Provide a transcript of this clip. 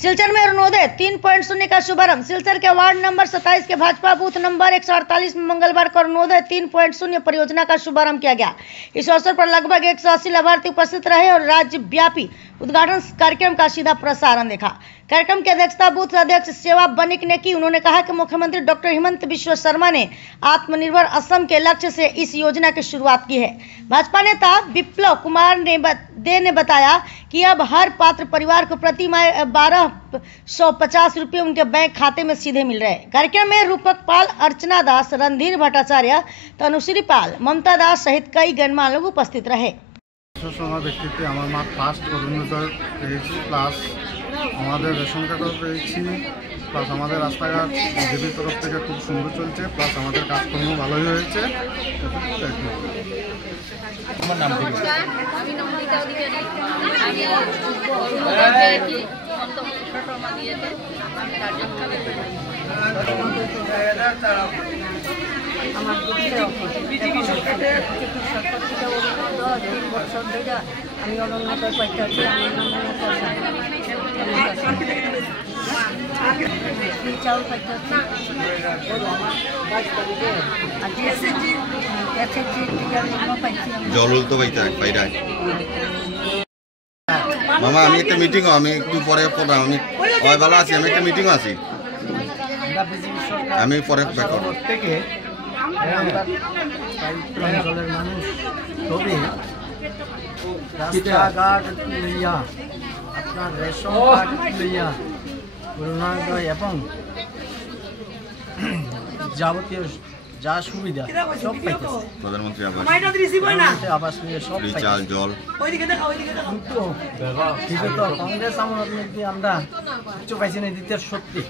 सिलचर में अरुणोदय 3.0 का शुभारंभ। सिलचर के वार्ड नंबर 27 के भाजपा बूथ नंबर 148 में मंगलवार को अरुणोदय 3.0 परियोजना का शुभारंभ किया गया। इस अवसर पर लगभग 180 लाभार्थी उपस्थित रहे और राज्यव्यापी उद्घाटन कार्यक्रम का सीधा प्रसारण देखा। कार्यक्रम की अध्यक्षता बूथ अध्यक्ष सेवा बनिक ने की। उन्होंने कहा कि मुख्यमंत्री डॉक्टर हिमंत बिश्व शर्मा ने आत्मनिर्भर असम के लक्ष्य से इस योजना की शुरुआत की है। भाजपा नेता विप्लव कुमार ने बताया कि अब हर पात्र परिवार को प्रति माह 1250 रुपये उनके बैंक खाते में सीधे मिल रहे हैं। कार्यक्रम में रूपक पाल, अर्चना दास, रणधीर भट्टाचार्य, तनुश्री पाल, ममता दास सहित कई गणमान्य लोग उपस्थित रहे। व्यक्तित्व हमारे फार्स्ट अरुणोदय प्लस हमारे रेशन कार्डो प्लस हमारे रास्ताघाट बीजेपी तरफ থেকে খুব সুন্দর চলছে প্লাস আমাদের কাজকর্ম ভালোই হয়েছে। আমার নাম আমি নন্দিতা অধিকারী। আমি অরুণোদয় শর্মা দিয়েছে আমি কার্যক্রমে আমার বিজেপি সরকারের বছর ধরে আমি অরুণোদয় পাইতেছি। চাউল পাইতেছি জল তো পাইরা মামা আমি একটা মিটিং আমি একটু পরে পড়াম আমি ভালো আছি আমি একটা মিটিং আছি আমি পরে থেকে অঞ্চলের মানুষ তবে রাস্তাঘাট লইয়া আপনার রেশন কার্ড লইয়া অরুণোদয় এবং যাবতীয় যা সুবিধা সব পাইতেছে। প্রধানমন্ত্রী আবাস নিয়ে সব চাল জল কিন্তু কংগ্রেস আমল আমরা কিছু পাইছি না দিতে সত্যি।